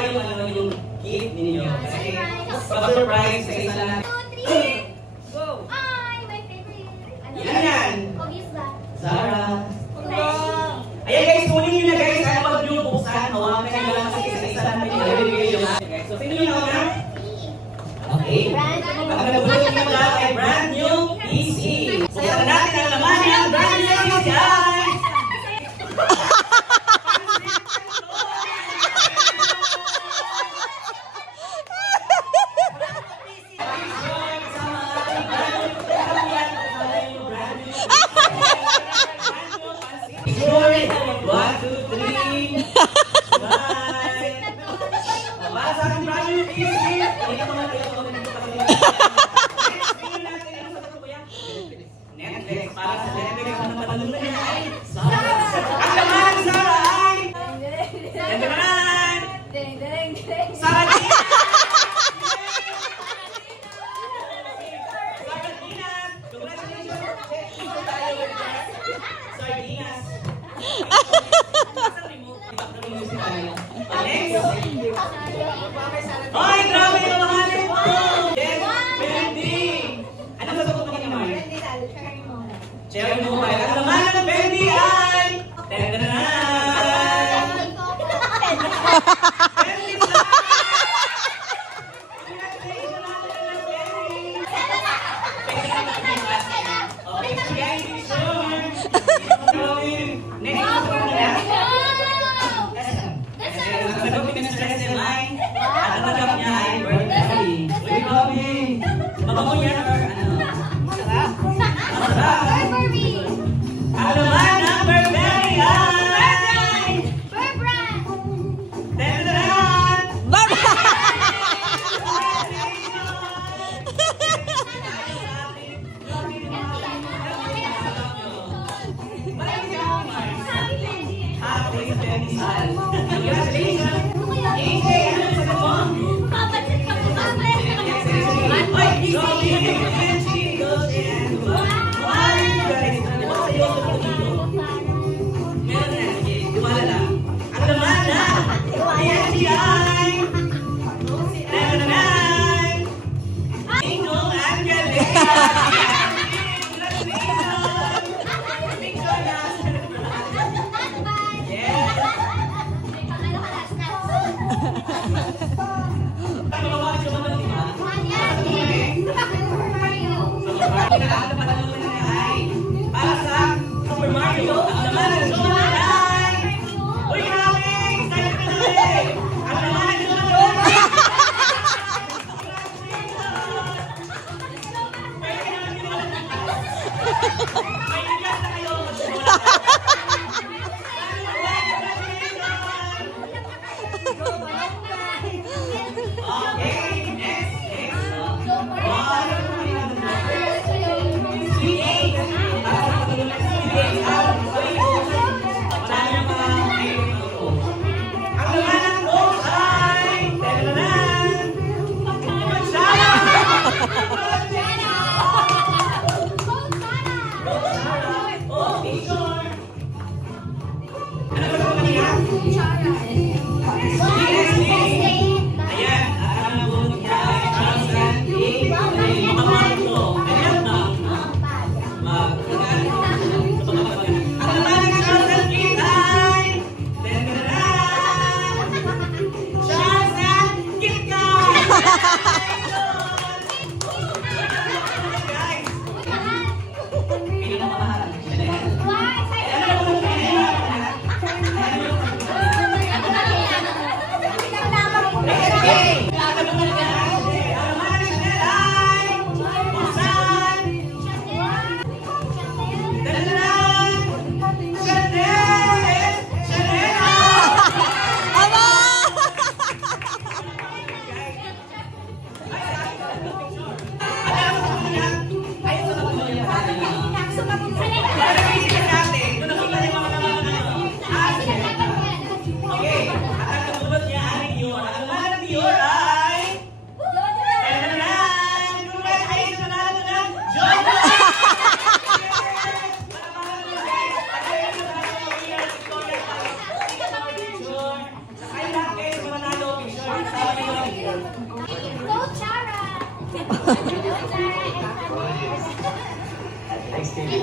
isa yung gift ninyo. Kasi, pa-surprise sa isa lang. 2, 3, go! Ay, my favorite. Ilan yan? Obvious ba? Zara. Ayan guys, kunin nyo na guys. Ano pag nyo buksan? Hawakan nyo lang kasi isa lang pinilagay yung guys. So, sino yung una? Okay. Ang nabulot nyo na ay brand new PC. Buksan natin ang laman ng brand new PC. Ay, grabe yung mga hanip mo! Yes, Bendy! Anong sasagot mo naman? Cherry Mobile. Ang naman ng Bendy ay... Tendananan! Bendy Fly! Congratulations natin ng Bendy! Okay, sige, sure! Next, natanggap niya ay birthday. Uy, Bobby! Mabango yan or ano? Masarap? Masarap! Ang naman ng birthday ay... Burbrand! Tendananan! Happy Bendy Sal! Congratulations! Hello, Sarah and Sunny. Thanks, Stevie.